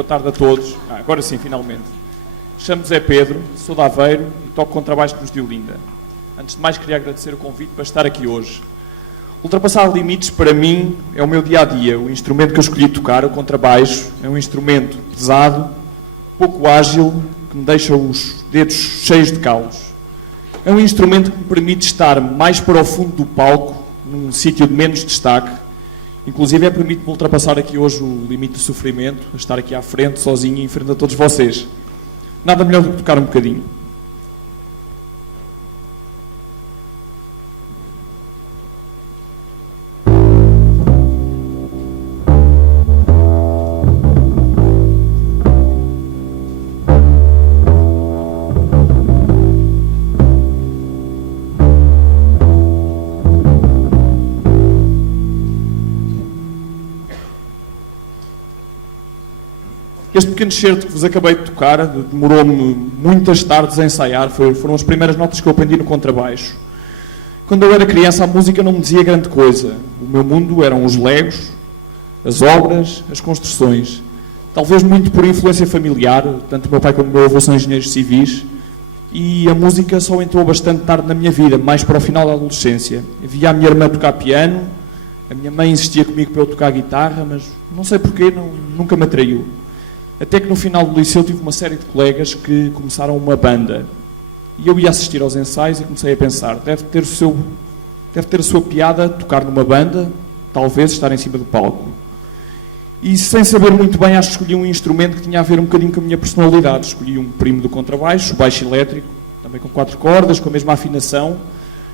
Boa tarde a todos. Agora sim, finalmente. Chamo-me Zé Pedro, sou de Aveiro e toco contrabaixo nos de Olinda. Antes de mais, queria agradecer o convite para estar aqui hoje. Ultrapassar limites, para mim, é o meu dia-a-dia. O instrumento que eu escolhi tocar, o contrabaixo, é um instrumento pesado, pouco ágil, que me deixa os dedos cheios de calos. É um instrumento que me permite estar mais para o fundo do palco, num sítio de menos destaque. Inclusive, permite-me ultrapassar aqui hoje o limite de sofrimento, a estar aqui à frente, sozinho, em frente a todos vocês. Nada melhor do que tocar um bocadinho. Este pequeno excerto que vos acabei de tocar demorou-me muitas tardes a ensaiar, foram as primeiras notas que eu aprendi no contrabaixo. Quando eu era criança, a música não me dizia grande coisa. O meu mundo eram os legos, as obras, as construções. Talvez muito por influência familiar, tanto o meu pai como o meu avô são engenheiros civis, e a música só entrou bastante tarde na minha vida, mais para o final da adolescência. Eu via a minha irmã tocar piano, a minha mãe insistia comigo para eu tocar guitarra, mas não sei porquê, nunca me atraiu. Até que no final do liceu tive uma série de colegas que começaram uma banda. E eu ia assistir aos ensaios e comecei a pensar, deve ter a sua piada tocar numa banda, talvez estar em cima do palco. E sem saber muito bem, acho que escolhi um instrumento que tinha a ver um bocadinho com a minha personalidade. Escolhi um primo do contrabaixo, baixo elétrico, também com 4 cordas, com a mesma afinação,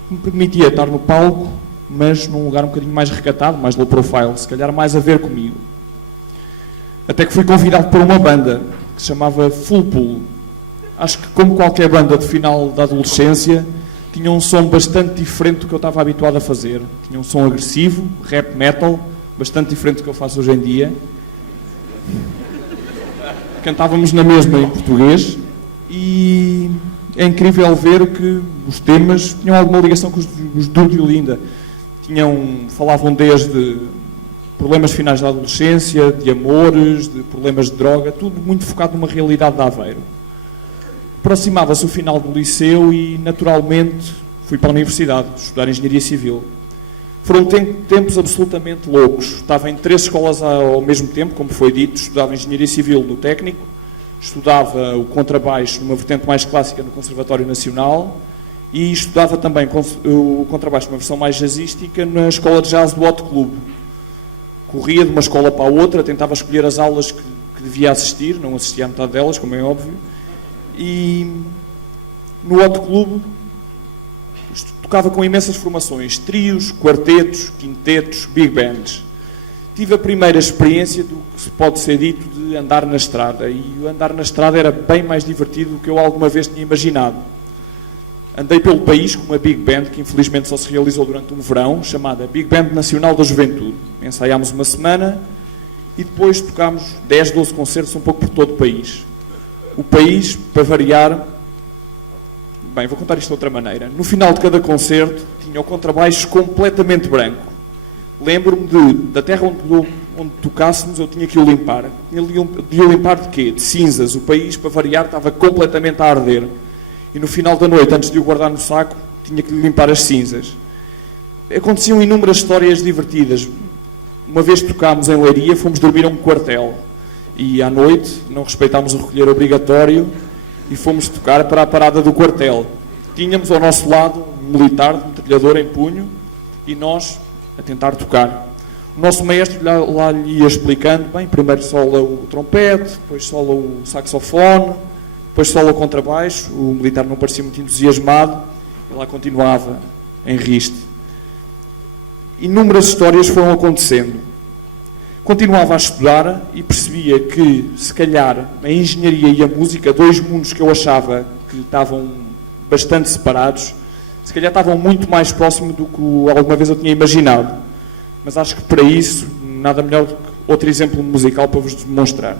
que me permitia estar no palco, mas num lugar um bocadinho mais recatado, mais low profile, se calhar mais a ver comigo. Até que fui convidado para uma banda que se chamava Full Pool. Acho que, como qualquer banda de final da adolescência, tinha um som bastante diferente do que eu estava habituado a fazer. Tinha um som agressivo, rap metal, bastante diferente do que eu faço hoje em dia. Cantávamos na mesma em português e é incrível ver que os temas tinham alguma ligação com os do de Olinda. Falavam desde problemas finais da adolescência, de amores, de problemas de droga, tudo muito focado numa realidade de Aveiro. Aproximava-se o final do liceu e, naturalmente, fui para a universidade, estudar Engenharia Civil. Foram tempos absolutamente loucos. Estava em 3 escolas ao mesmo tempo, como foi dito. Estudava Engenharia Civil no técnico, estudava o contrabaixo numa vertente mais clássica no Conservatório Nacional e estudava também o contrabaixo numa versão mais jazzística na Escola de Jazz do Hot Club. Corria de uma escola para a outra, tentava escolher as aulas que devia assistir, não assistia a metade delas, como é óbvio. E no Hot Club tocava com imensas formações, trios, quartetos, quintetos, big bands. Tive a primeira experiência do que se pode ser dito de andar na estrada. E o andar na estrada era bem mais divertido do que eu alguma vez tinha imaginado. Andei pelo país com uma big band que infelizmente só se realizou durante um verão, chamada Big Band Nacional da Juventude. Ensaiámos uma semana e depois tocámos 10, 12 concertos um pouco por todo o país. O país, para variar... Bem, vou contar isto de outra maneira. No final de cada concerto tinha o contrabaixo completamente branco. Lembro-me da terra onde tocássemos, eu tinha que o limpar. Tinha de o limpar de quê? De cinzas. O país, para variar, estava completamente a arder. E no final da noite, antes de o guardar no saco, tinha que lhe limpar as cinzas. Aconteciam inúmeras histórias divertidas. Uma vez tocámos em Leiria, fomos dormir a um quartel. E à noite, não respeitámos o recolher obrigatório e fomos tocar para a parada do quartel. Tínhamos ao nosso lado um militar de metralhadora em punho e nós a tentar tocar. O nosso maestro lá lhe ia explicando, bem, primeiro sola o trompete, depois sola o saxofone, depois sola o contrabaixo. O militar não parecia muito entusiasmado e lá continuava em riste. Inúmeras histórias foram acontecendo. Continuava a estudar e percebia que, se calhar, a engenharia e a música, 2 mundos que eu achava que estavam bastante separados, se calhar estavam muito mais próximos do que alguma vez eu tinha imaginado. Mas acho que para isso, nada melhor do que outro exemplo musical para vos demonstrar.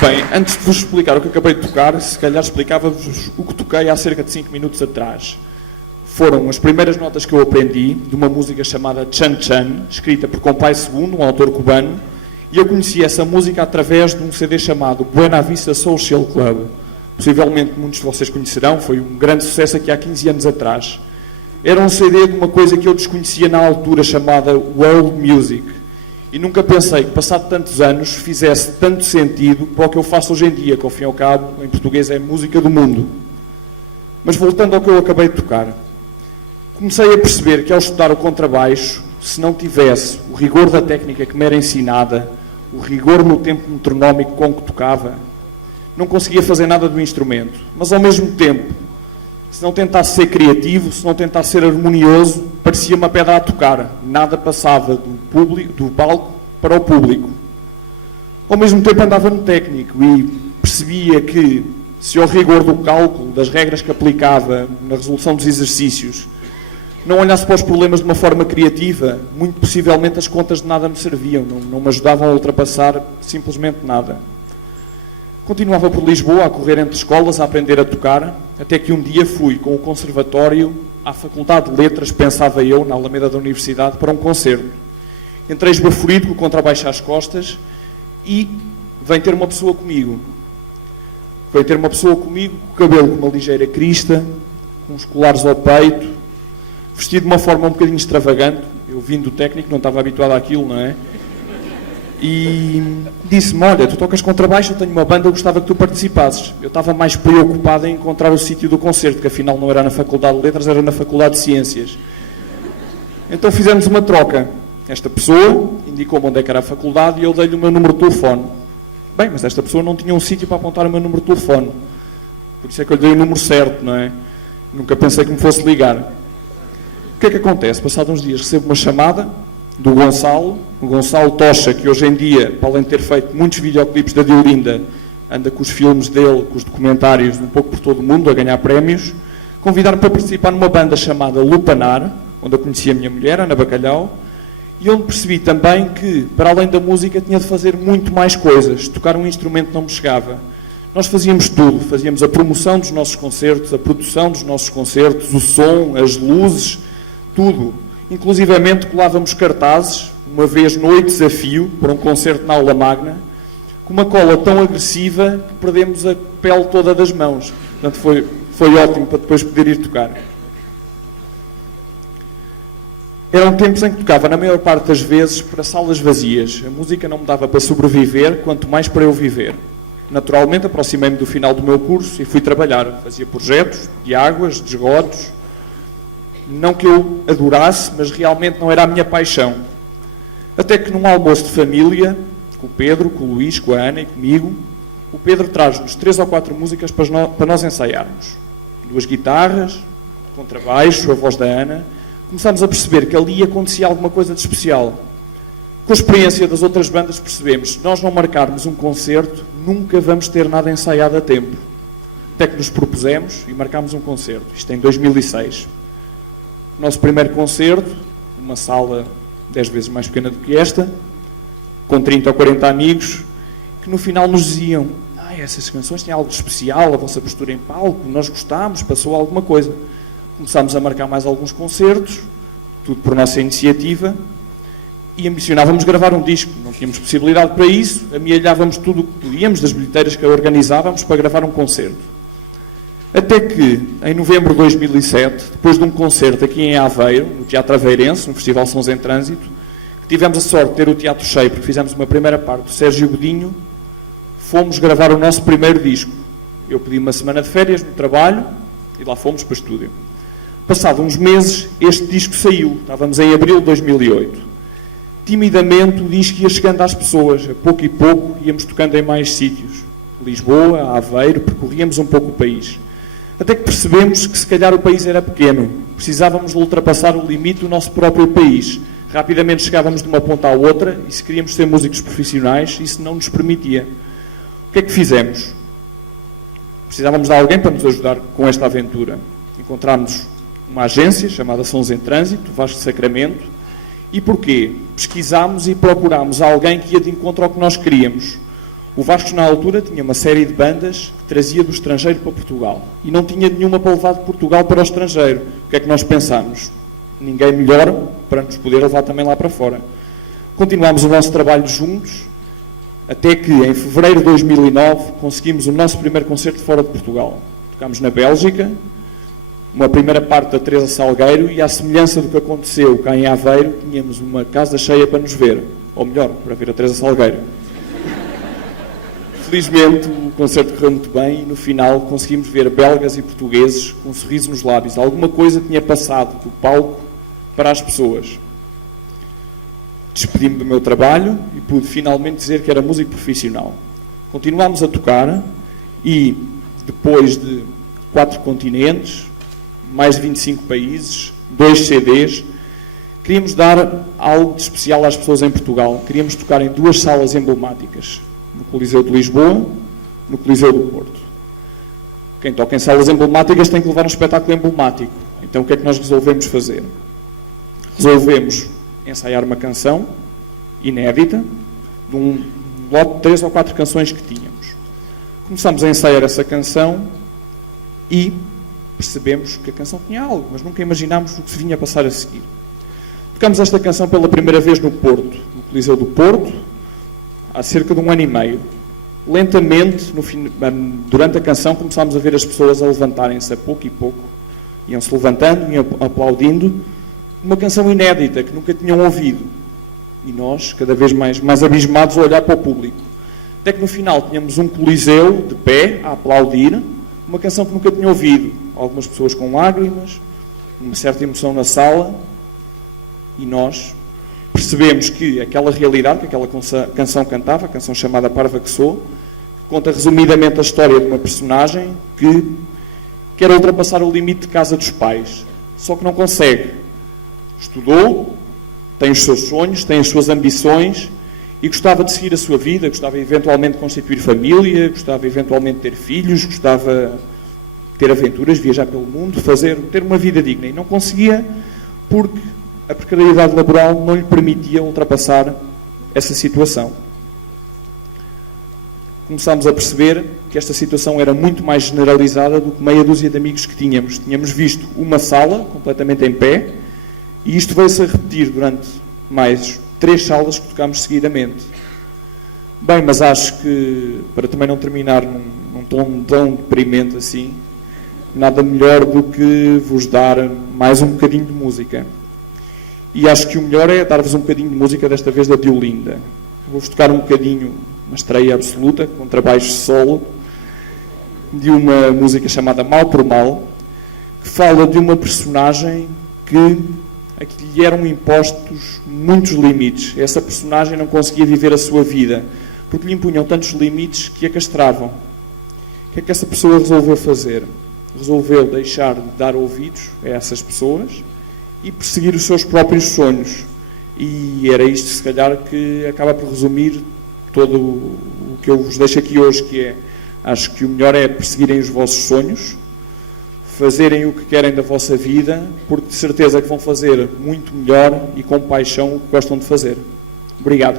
Bem, antes de vos explicar o que acabei de tocar, se calhar explicava-vos o que toquei há cerca de 5 minutos atrás. Foram as primeiras notas que eu aprendi de uma música chamada Chan Chan, escrita por Compay II, um autor cubano, e eu conheci essa música através de um CD chamado Buena Vista Social Club. Possivelmente muitos de vocês conhecerão, foi um grande sucesso aqui há 15 anos atrás. Era um CD de uma coisa que eu desconhecia na altura, chamada World Music. E nunca pensei que, passado tantos anos, fizesse tanto sentido para o que eu faço hoje em dia, que ao fim e ao cabo, em português, é música do mundo. Mas voltando ao que eu acabei de tocar, comecei a perceber que ao estudar o contrabaixo, se não tivesse o rigor da técnica que me era ensinada, o rigor no tempo metronómico com que tocava, não conseguia fazer nada do instrumento. Mas ao mesmo tempo, se não tentasse ser criativo, se não tentasse ser harmonioso, parecia uma pedra a tocar. Nada passava do palco para o público. Ao mesmo tempo andava no técnico e percebia que, se ao rigor do cálculo, das regras que aplicava na resolução dos exercícios, não olhasse para os problemas de uma forma criativa, muito possivelmente as contas de nada me serviam, não me ajudavam a ultrapassar simplesmente nada. Continuava por Lisboa a correr entre escolas, a aprender a tocar, até que um dia fui com o conservatório à Faculdade de Letras, pensava eu, na Alameda da Universidade, para um concerto. Entrei esbaforido com o contrabaixo às costas e vem ter uma pessoa comigo. Veio ter uma pessoa comigo com o cabelo com uma ligeira crista, com os colares ao peito, vestido de uma forma um bocadinho extravagante. Eu vim do técnico, não estava habituado àquilo, não é? E disse-me, olha, tu tocas contrabaixo, eu tenho uma banda, eu gostava que tu participasses. Eu estava mais preocupado em encontrar o sítio do concerto, que afinal não era na Faculdade de Letras, era na Faculdade de Ciências. Então fizemos uma troca. Esta pessoa indicou-me onde é que era a faculdade e eu dei-lhe o meu número de telefone. Bem, mas esta pessoa não tinha um sítio para apontar o meu número de telefone. Por isso é que eu lhe dei o número certo, não é? Nunca pensei que me fosse ligar. O que é que acontece? Passados uns dias recebo uma chamada do Gonçalo, o Gonçalo Tocha, que hoje em dia, para além de ter feito muitos videoclipes da Diolinda, anda com os filmes dele, com os documentários, um pouco por todo o mundo, a ganhar prémios, convidaram-me para participar numa banda chamada Lupanar, onde eu conheci a minha mulher, Ana Bacalhau, e onde percebi também que, para além da música, tinha de fazer muito mais coisas. Tocar um instrumento não me chegava. Nós fazíamos tudo, fazíamos a promoção dos nossos concertos, a produção dos nossos concertos, o som, as luzes, tudo. Inclusivamente colávamos cartazes, uma vez noite a fio, para um concerto na aula magna, com uma cola tão agressiva que perdemos a pele toda das mãos. Portanto, foi ótimo para depois poder ir tocar. Eram tempos em que tocava, na maior parte das vezes, para salas vazias. A música não me dava para sobreviver, quanto mais para eu viver. Naturalmente, aproximei-me do final do meu curso e fui trabalhar. Fazia projetos de águas, de esgotos. Não que eu adorasse, mas realmente não era a minha paixão. Até que num almoço de família, com o Pedro, com o Luís, com a Ana e comigo, o Pedro traz-nos 3 ou 4 músicas para nós ensaiarmos. 2 guitarras, contrabaixo, a voz da Ana. Começámos a perceber que ali acontecia alguma coisa de especial. Com a experiência das outras bandas percebemos, se nós não marcarmos um concerto, nunca vamos ter nada ensaiado a tempo. Até que nos propusemos e marcámos um concerto. Isto em 2006. O nosso primeiro concerto, uma sala 10 vezes mais pequena do que esta, com 30 ou 40 amigos, que no final nos diziam, essas canções têm algo de especial, a vossa postura em palco, nós gostámos, passou alguma coisa. Começámos a marcar mais alguns concertos, tudo por nossa iniciativa, e ambicionávamos gravar um disco. Não tínhamos possibilidade para isso, amealhávamos tudo o que podíamos, das bilheteiras que organizávamos, para gravar um concerto. Até que, em novembro de 2007, depois de um concerto aqui em Aveiro, no Teatro Aveirense, no Festival Sons em Trânsito, que tivemos a sorte de ter o teatro cheio, porque fizemos uma primeira parte do Sérgio Godinho, fomos gravar o nosso primeiro disco. Eu pedi uma semana de férias no trabalho, e lá fomos para o estúdio. Passado uns meses, este disco saiu. Estávamos em abril de 2008. Timidamente, o disco ia chegando às pessoas. A pouco e pouco, íamos tocando em mais sítios. Lisboa, Aveiro, percorríamos um pouco o país. Até que percebemos que, se calhar, o país era pequeno. Precisávamos de ultrapassar o limite do nosso próprio país. Rapidamente chegávamos de uma ponta à outra e, se queríamos ser músicos profissionais, isso não nos permitia. O que é que fizemos? Precisávamos de alguém para nos ajudar com esta aventura. Encontramos uma agência chamada Sons em Trânsito, Vasco de Sacramento. E porquê? Pesquisámos e procurámos alguém que ia de encontro ao que nós queríamos. O Vasco, na altura, tinha uma série de bandas que trazia do estrangeiro para Portugal. E não tinha nenhuma para levar de Portugal para o estrangeiro. O que é que nós pensámos? Ninguém melhor para nos poder levar também lá para fora. Continuámos o nosso trabalho juntos, até que, em fevereiro de 2009, conseguimos o nosso primeiro concerto fora de Portugal. Tocámos na Bélgica, uma primeira parte da Teresa Salgueiro, e à semelhança do que aconteceu cá em Aveiro, tínhamos uma casa cheia para nos ver. Ou melhor, para ver a Teresa Salgueiro. Felizmente, o concerto correu muito bem e, no final, conseguimos ver belgas e portugueses com um sorriso nos lábios. Alguma coisa tinha passado do palco para as pessoas. Despedi-me do meu trabalho e pude finalmente dizer que era músico profissional. Continuámos a tocar e, depois de 4 continentes, mais de 25 países, 2 CDs, queríamos dar algo de especial às pessoas em Portugal. Queríamos tocar em 2 salas emblemáticas, no Coliseu de Lisboa, no Coliseu do Porto. Quem toca em salas emblemáticas tem que levar um espetáculo emblemático. Então o que é que nós resolvemos fazer? Resolvemos ensaiar uma canção inédita, de um lote de 3 ou 4 canções que tínhamos. Começámos a ensaiar essa canção e percebemos que a canção tinha algo, mas nunca imaginámos o que se vinha a passar a seguir. Tocámos esta canção pela primeira vez no Porto, no Coliseu do Porto, há cerca de 1 ano e meio. Lentamente, durante a canção, começámos a ver as pessoas a levantarem-se a pouco e pouco. Iam-se levantando, iam aplaudindo. Uma canção inédita, que nunca tinham ouvido. E nós, cada vez mais abismados, a olhar para o público. Até que no final tínhamos um coliseu de pé, a aplaudir, uma canção que nunca tinham ouvido. Algumas pessoas com lágrimas, uma certa emoção na sala. E nós percebemos que aquela realidade que aquela canção cantava, a canção chamada Parva que Sou, conta resumidamente a história de uma personagem que quer ultrapassar o limite de casa dos pais, só que não consegue. Estudou, tem os seus sonhos, tem as suas ambições e gostava de seguir a sua vida, gostava eventualmente de constituir família, gostava eventualmente de ter filhos, gostava de ter aventuras, viajar pelo mundo, ter uma vida digna. E não conseguia porque a precariedade laboral não lhe permitia ultrapassar essa situação. Começámos a perceber que esta situação era muito mais generalizada do que meia dúzia de amigos que tínhamos. Tínhamos visto uma sala completamente em pé e isto veio-se a repetir durante mais 3 salas que tocámos seguidamente. Bem, mas acho que, para também não terminar num tom tão deprimente assim, nada melhor do que vos dar mais um bocadinho de música. E acho que o melhor é dar-vos um bocadinho de música, desta vez da Diolinda. Vou-vos tocar um bocadinho, uma estreia absoluta, com trabalhos solo, de uma música chamada Mal por Mal, que fala de uma personagem a que lhe eram impostos muitos limites. Essa personagem não conseguia viver a sua vida, porque lhe impunham tantos limites que a castravam. O que é que essa pessoa resolveu fazer? Resolveu deixar de dar ouvidos a essas pessoas e perseguir os seus próprios sonhos. E era isto, se calhar, que acaba por resumir todo o que eu vos deixo aqui hoje, que é, acho que o melhor é perseguirem os vossos sonhos, fazerem o que querem da vossa vida, porque de certeza que vão fazer muito melhor e com paixão o que gostam de fazer. Obrigado.